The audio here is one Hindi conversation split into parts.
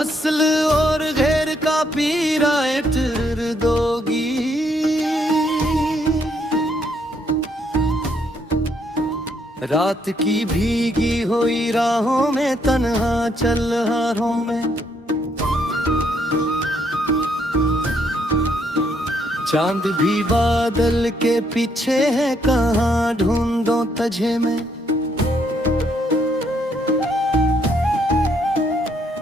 असल और घेर का पीराइट दोगी। रात की भीगी हुई राहों में तन्हा चल हारों में, चांद भी बादल के पीछे है कहाँ ढूंढो तझे में।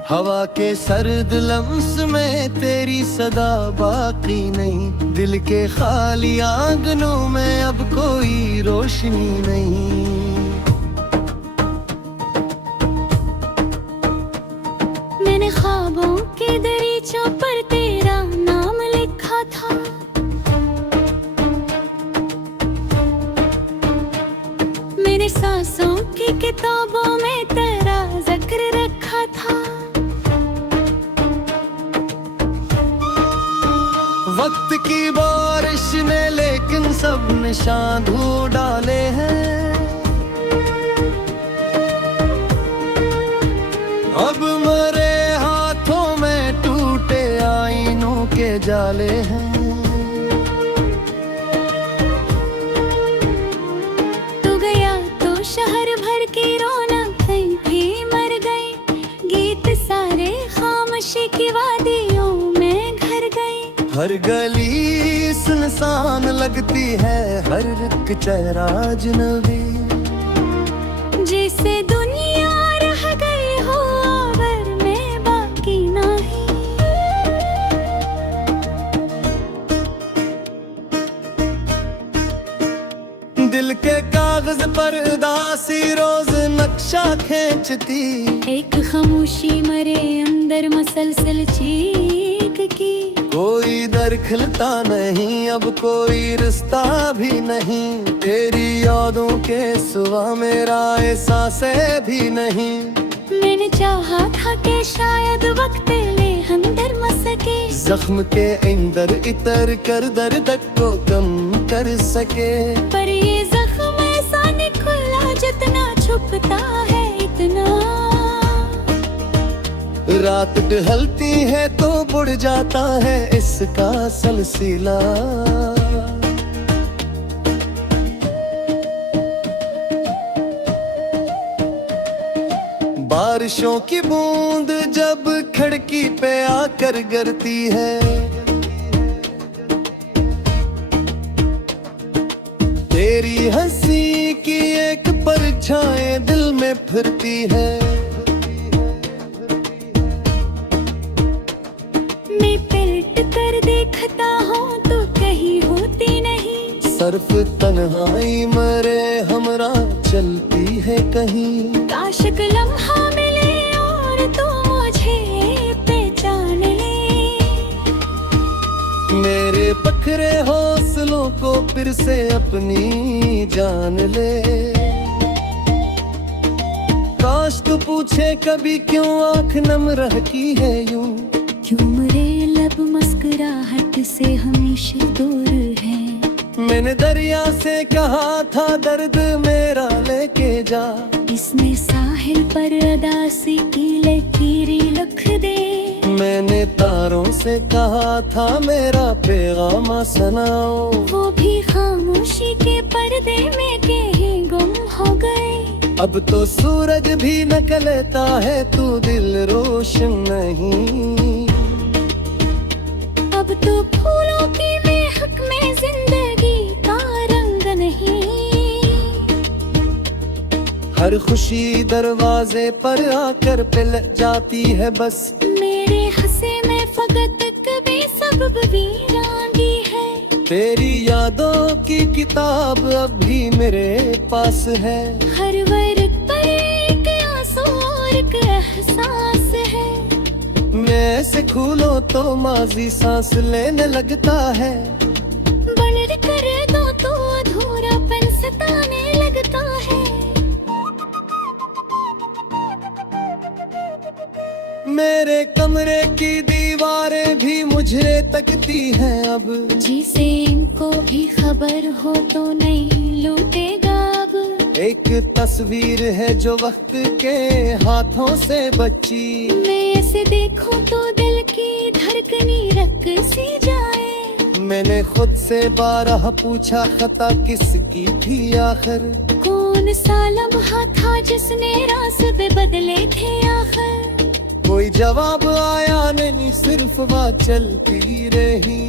हवा के सर्द लम्स में तेरी सदा बाकी नहीं, दिल के खाली आंगनों में अब कोई रोशनी नहीं। मैंने ख्वाबों के दरीचों पर तेरा नाम लिखा था, मैंने सांसों की किताबों में तेरा जिक्र रखा था। वक्त की बारिश ने लेकिन सब निशान धो डाले हैं, अब मरे हाथों में टूटे आईनों के जाले हैं। तू गया तो शहर भर की रौनक भी मर गई, गीत सारे खामोशी की वादियों में घर गए। हर गली सुनसान लगती है, हर एक चेहरा अजनबी, जैसे दुनिया रह गई हो आवर में बाकी नहीं। दिल के कागज पर उदासी रोज नक्शा खींचती, एक खामोशी मरे अंदर मसलसल चीख की। कोई दर खिलता नहीं, अब कोई रिश्ता भी नहीं, तेरी यादों के सिवा मेरा एहसास भी नहीं। मैंने चाहा था कि शायद वक्त ले हमदर्द सके, जख्म के अंदर इतर कर दर्द को कम कर सके, पर ये जख्म ऐसा निकला जितना छुपता है इतना। रात ढलती है तो बुढ़ जाता है इसका सिलसिला। बारिशों की बूंद जब खिड़की पे आकर गिरती है, तेरी हंसी की एक परछाई दिल में फिरती है। मैं पलट कर देखता हूँ तो कहीं होती नहीं, सर्फ तन्हाई मरे हमरा चलती है कहीं। काश एक लम्हा मिले और तू मुझे पहचान ले, मेरे पखरे हौसलों को फिर से अपनी जान ले। काश तू पूछे कभी क्यों आँख नम रहती है यूं, क्यों मेरे लब मुस्कुराहट से हमेशा दूर है। मैंने दरिया से कहा था दर्द मेरा लेके जा, इसमें साहिल पर अदासी की लकीरें लिख दे। मैंने तारों से कहा था मेरा पैगाम सुनाओ, वो भी खामोशी के पर्दे में कहीं गुम हो गए। अब तो सूरज भी निकलता है तू दिल रोशन नहीं, अब तो फूलों की महक में जिंदगी का रंग नहीं। हर खुशी दरवाजे पर आकर पिल जाती है बस, मेरे हंसे में फकत कभी सबब वीरानी है। तेरी यादों की किताब अब भी मेरे पास है, हर वर्ग पर एक आंसू और एक एहसास है। मैं से खोलो तो माजी सांस लेने लगता है, बंद कर दो तो अधूरापन सताने लगता है। मेरे कमरे की दीवारें भी मुझे तकती हैं अब, जिसे इनको भी खबर हो तो नहीं लूटेगा अब। एक तस्वीर है जो वक्त के हाथों से बची। मैं ऐसे देखूं तो दिल की धड़कनी रक सी जाए। मैंने खुद से बारह पूछा खता किसकी थी आखिर। कौन सा लम्हा था जिसने रास्ते बदले थे आखिर। कोई जवाब आया नहीं, सिर्फ वह चलती रही।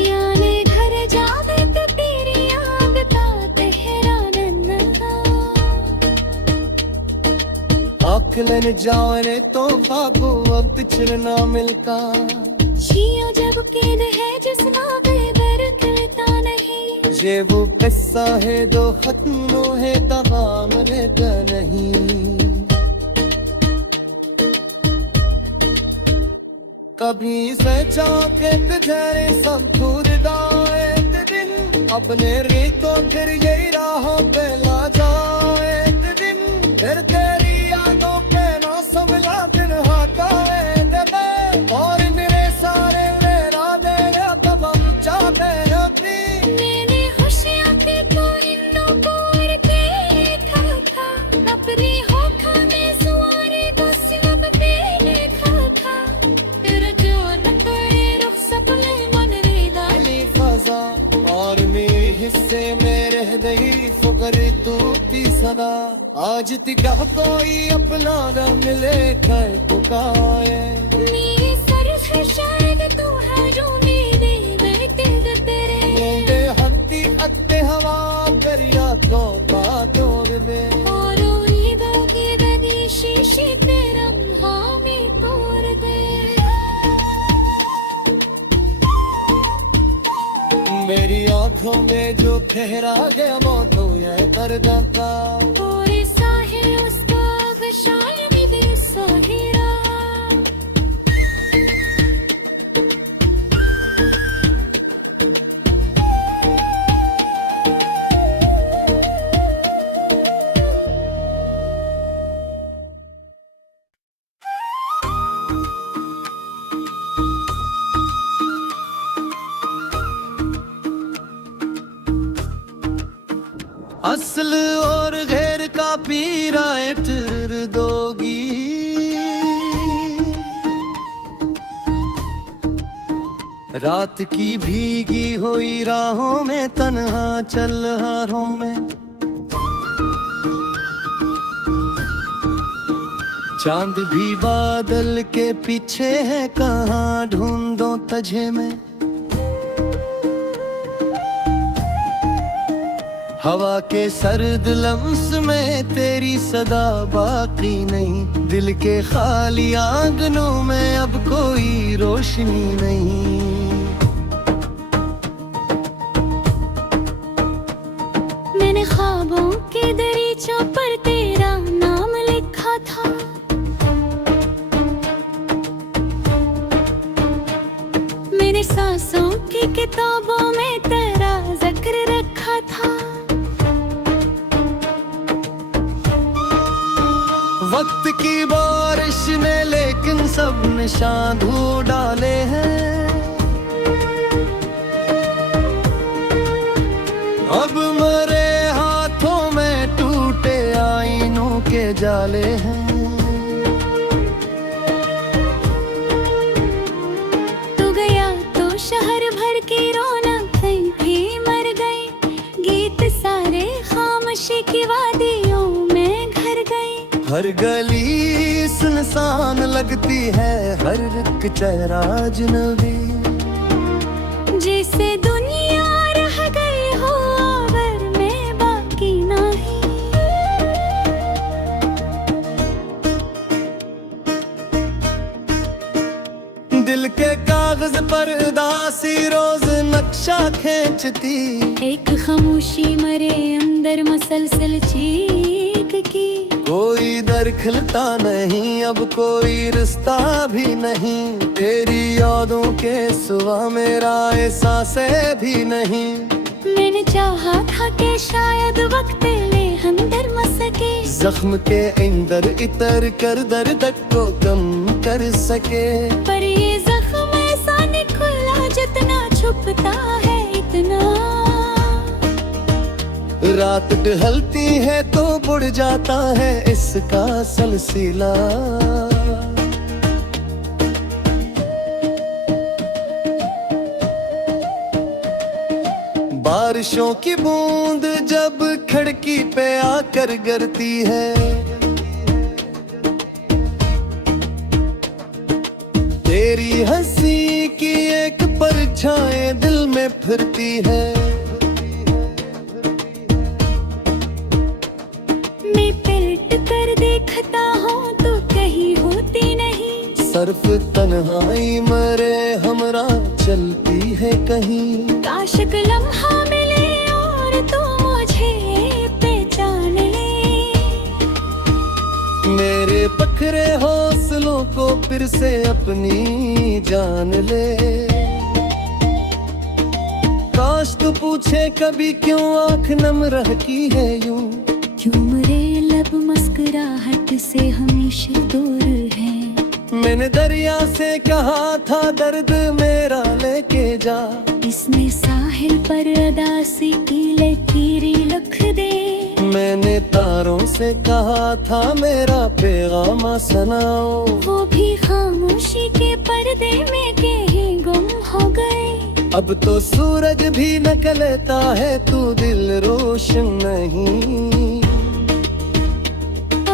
याने घर जावे तो तेरी याद का तेरा नन्हा। आकलन जाने तो बाबू अब पिछड़ना मिलका। जियो जब कैद है जिस नावे बरकता नहीं। जे वो किस्सा है दो खत्म है तमाम रहता नहीं। कभी से चौके तुझे सब दूर दाए दिन। अपने रीतो फिर यही राहों पे ला जाए दिन। फिर तेरी यादों पे ना समझा दिन हटाए दे। और मेरे सारे मेरा मेरा तमाम चाहते अपनी। मैंने होशियां के तो इन्हों को और के था था। अपनी होठों में सुआरे को सिर्फ पे देखा था। तेरा जो न करे रुखसत में मन रेदा। अली फजा और मेरे हिस्से में रह गई फकर तू थी सदा। आज तिका कोई अपना न मिले कर पुकाए। मेरे सर से शायद तू है जो मेरे बैठे तेरे। मेरे हंती अत्ते हवा करिया तो तोड़ दे। और उम्मीदों की दगी शीशी तेरा हामी तोड़ दे। मेरी आंखों में जो ठहरा गया मौतों ये दर्द का। और साहिल उसका विशाल निधि साहिरा। असल और घेर का पीरा एटर दोगी। रात की भीगी हुई राहों में तन्हा चल हारों में। चांद भी बादल के पीछे है कहाँ ढूंढो तझे में। हवा के सर्द लम्स में तेरी सदा बाकी नहीं। दिल के खाली आंगनों में अब कोई रोशनी नहीं। मैंने ख्वाबों के दरीचों पर तेरा नाम लिखा था। मैंने सांसों की किताबों में तेरा जिक्र रखा था। वक्त की बारिश ने लेकिन सब निशान धो डाले हैं। अब मरे हाथों में टूटे आईनों के जाले हैं। तू गया तो शहर भर की रौनक भी मर गई। गीत सारे खामोशी की वादियों में घर गई। हर गली सुनसान लगती है, हर एक चेहरा अजनबी। जैसे दुनिया रह गई हो आवर में बाकी नहीं। दिल के कागज पर उदासी रोज नक्शा खींचती। एक खामोशी मरे अंदर मसलसल चीख की। कोई दर खिलता नहीं, अब कोई रिश्ता भी नहीं। तेरी यादों के सिवा मेरा एहसास भी नहीं। मैंने चाहा था कि शायद वक्त ले अंदर मसके। जख्म के अंदर इतर कर दर्द को कम कर सके। पर ये जख्म ऐसा निकला जितना छुपता है इतना। रात ढलती है तो बुड़ जाता है इसका सिलसिला। बारिशों की बूंद जब खिड़की पे आकर गिरती है, तेरी हंसी की एक परछाएं दिल में फिरती है। मैं पलट कर देखता हूँ तो कहीं होती नहीं, सर्फ तन्हाई मरे हमरा चलती है कहीं। काश एक लम्हा मिले और तू मुझे पहचान ले। मेरे बखरे हौसलों को फिर से अपनी जान ले। काश तू पूछे कभी क्यों आँख नम रहती है यूं, क्यों मेरे लब मुस्कुराहट से हमेशा दूर है। मैंने दरिया से कहा था दर्द मेरा लेके जा, इसने साहिल पर अदासी की लकीरें लिख दे। मैंने तारों से कहा था मेरा पैगाम सुनाओ, वो भी खामोशी के पर्दे में कहीं गुम हो गए। अब तो सूरज भी निकलता है तू दिल रोशन नहीं।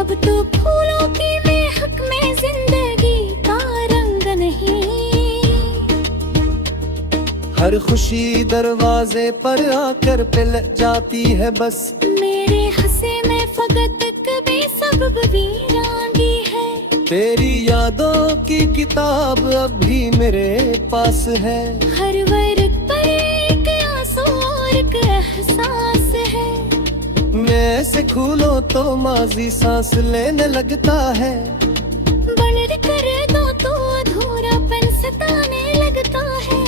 अब तो फूलों की महक में जिंदगी का रंग नहीं। हर खुशी दरवाजे पर आकर पिल जाती है बस, मेरे हंसे में फकत कभी सबब वीरानी है। तेरी यादों की किताब अब भी मेरे पास है। हर वर्ग पर एक आंसू और एक एहसास है। मैं ऐसे खोलो तो माजी सांस लेने लगता है। बंद कर दो तो अधूरापन सताने लगता है।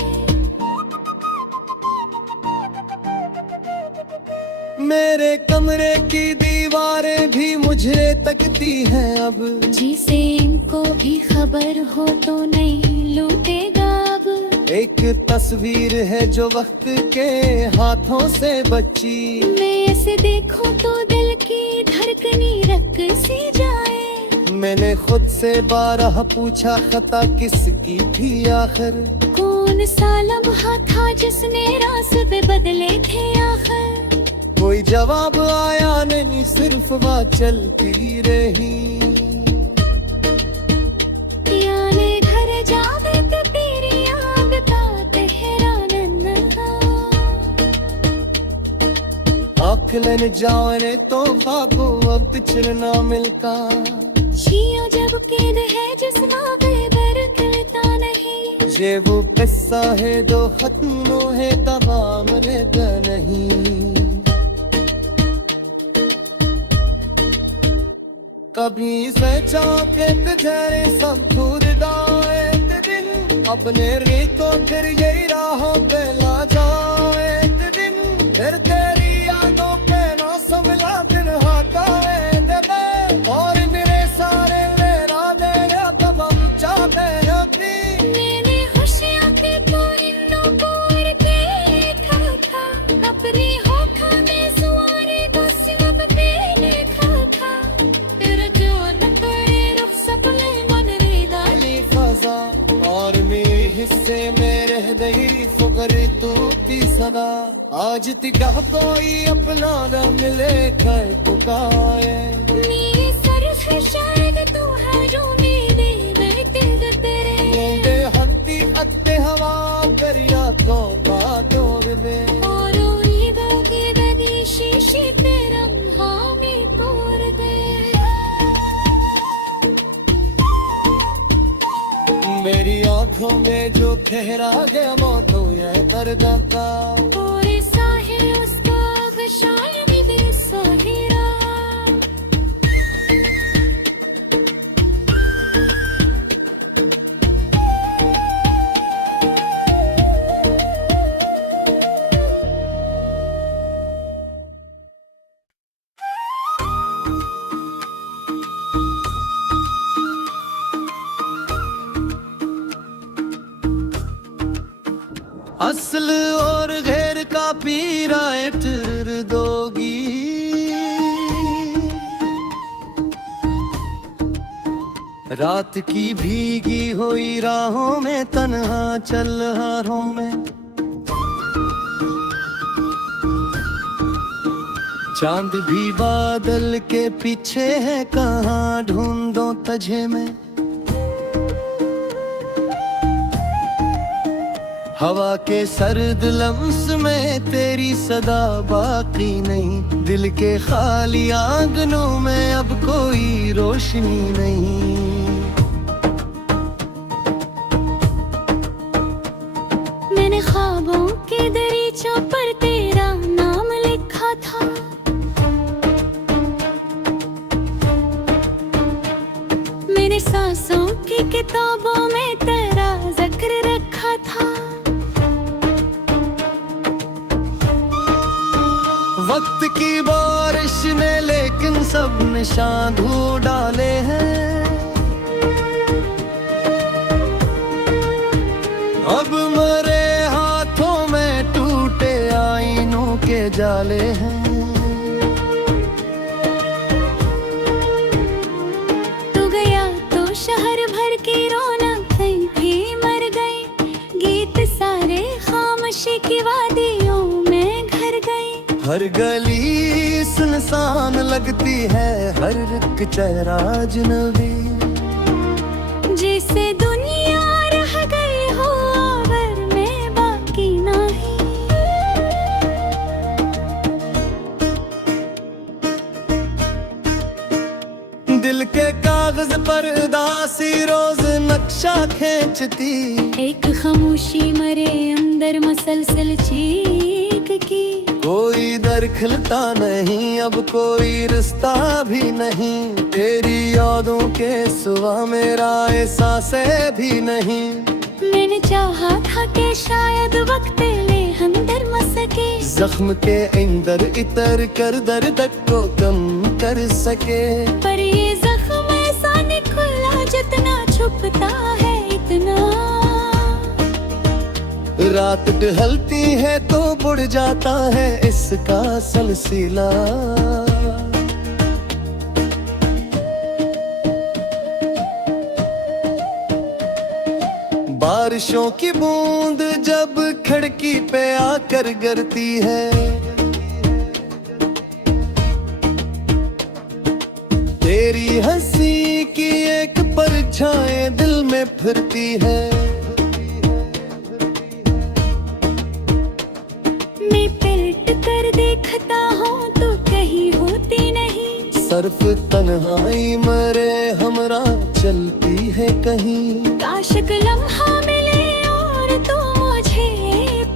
मेरे कमरे की दीवारें भी मुझे तकती हैं अब, जिसे इनको भी खबर हो तो नहीं लूटेगा अब। एक तस्वीर है जो वक्त के हाथों से बची, मैं ऐसे देखूं तो दिल की धड़कनी रक सी जाए। मैंने खुद से 12 पूछा खता किसकी थी आखिर, कौन सा लम्हा था जिसने रास्ते बदले थे आखिर। कोई जवाब आया नहीं सिर्फ बात चलती रही। याने घर जावे तो तेरी आग का तेरा नन्हा। आँख लेने जाने तो बाबू अब पिछड़ना मिलता। जियो जब कैद है जिसना बेबर करता नहीं। ये वो किस्सा है जो खत्म है तमाम रहता नहीं। कभी सोचा के तुझे सब खुरदाए दिन, अपने रीतो फिर यही राहों पे ला जाए दिन। फिर तेरी यादों पे ना संभला दिन हटाए दे, और मेरे सारे मेरा मेरा तमाम चाहते अपनी। मैंने खुशियाँ के तो इन्हों को और के लिखा था, अपनी होठों में सुआरे को सिर्फ पे लिखा था। तेरा जान करे रुखसत ले मन रे डाले फजा, और मेरे हिस्से में रह गई फुकर तू की सदा। आज तिका कोई अपना न मिले कर पुकाए, मेरे सर से शायद तू है जो मेरे बेटे तेरे। लेंदे हंती अत्ते हवा करिया तो तोड़ दे, और उम्मीदों की दरी शीशे पे रंहा में तोड़ दे। मेरी आंखों में जो ठहरा गया मौतों ये दर्द का। और साहिल उसका विशाल भी साहिरा। असल और घेर का पीराइटर दोगी। रात की भीगी हुई राहों में तन्हा चल हारों में, चांद भी बादल के पीछे है कहाँ ढूंढो तझे में। हवा के सर्द लम्स में तेरी सदा बाकी नहीं, दिल के खाली आंगनों में अब कोई रोशनी नहीं। मैंने ख्वाबों के दरीचों पर तेरा नाम लिखा था, मैंने सांसों की किताबों में तेरा जिक्र रखा था। वक्त की बारिश ने लेकिन सब निशान धो डाले हैं, अब मरे हाथों में टूटे आईनों के जाले हैं। तू गया तो शहर भर की रौनकें भी मर गई, गीत सारे खामोशी की वादियों में घर गए। हर गली सुनसान लगती है, हर एक चेहरा अजनबी, जैसे दुनिया रह गई हो आवर में बाकी नहीं। दिल के कागज पर उदासी रोज नक्शा खींचती, एक खामोशी मरे अंदर मसलसल चीख की। कोई दर खिलता नहीं, अब कोई रिश्ता भी नहीं, तेरी यादों के सिवा मेरा एहसास भी नहीं। मैंने चाहा था कि शायद वक्त ले अंदर मसके, जख्म के अंदर इतर कर दर्द को कम कर सके, पर ये जख्म ऐसा निकला जितना छुपता है इतना। रात ढलती है तो बुढ़ जाता है इसका सिलसिला। बारिशों की बूंद जब खिड़की पे आकर गिरती है, तेरी हंसी की एक परछाई दिल में फिरती है। मैं पलट कर देखता हूँ तो कहीं होती नहीं, सर्फ तन्हाई मरे हमरा चलती है कहीं। काश एक लम्हा मिले और तू मुझे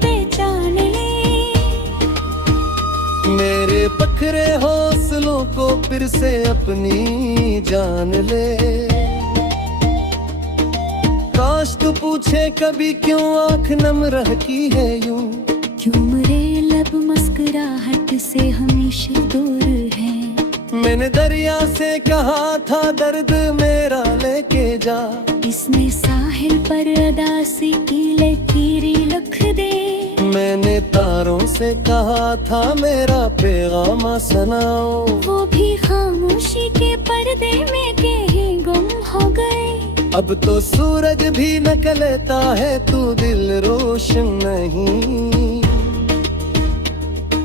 पहचान ले, मेरे बखरे हौसलों को फिर से अपनी जान ले। काश तू पूछे कभी क्यों आँख नम रहती है यूं, क्यों मेरे लब मुस्कुराहट से हमेशा दूर है। मैंने दरिया से कहा था दर्द मेरा लेके जा, इसने साहिल पर अदासी की लकीरें लिख दे। मैंने तारों से कहा था मेरा पैगाम सुनाओ, वो भी खामोशी के पर्दे में कहीं गुम हो गए। अब तो सूरज भी निकलता है तू दिल रोशन नहीं।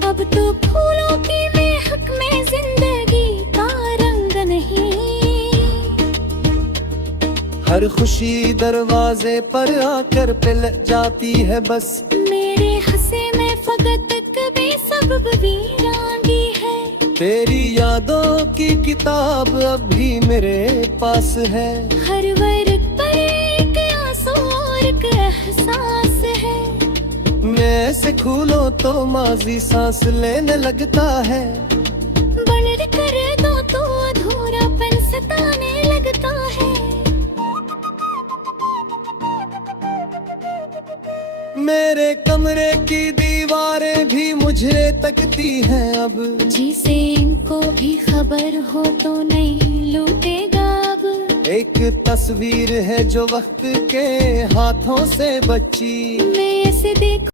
अब तो फूलों की महक में जिंदगी का रंग नहीं। हर खुशी दरवाजे पर आकर पिल जाती है बस, मेरे हंसे में फकत कभी सबब वीरानी है। तेरी यादों की किताब अब भी मेरे पास है, हर वर्ग पर एक आंसू और एक एहसास है। मैं से खोलो तो माजी सांस लेने लगता है, बढ़ कर दो तो अधूरापन सताने लगता है। मेरे कमरे की दीवारें भी मुझे तकती हैं अब, जिसे इनको भी खबर हो तो नहीं लूटेगा अब। एक तस्वीर है जो वक्त के हाथों से बची, मैं ऐसे देख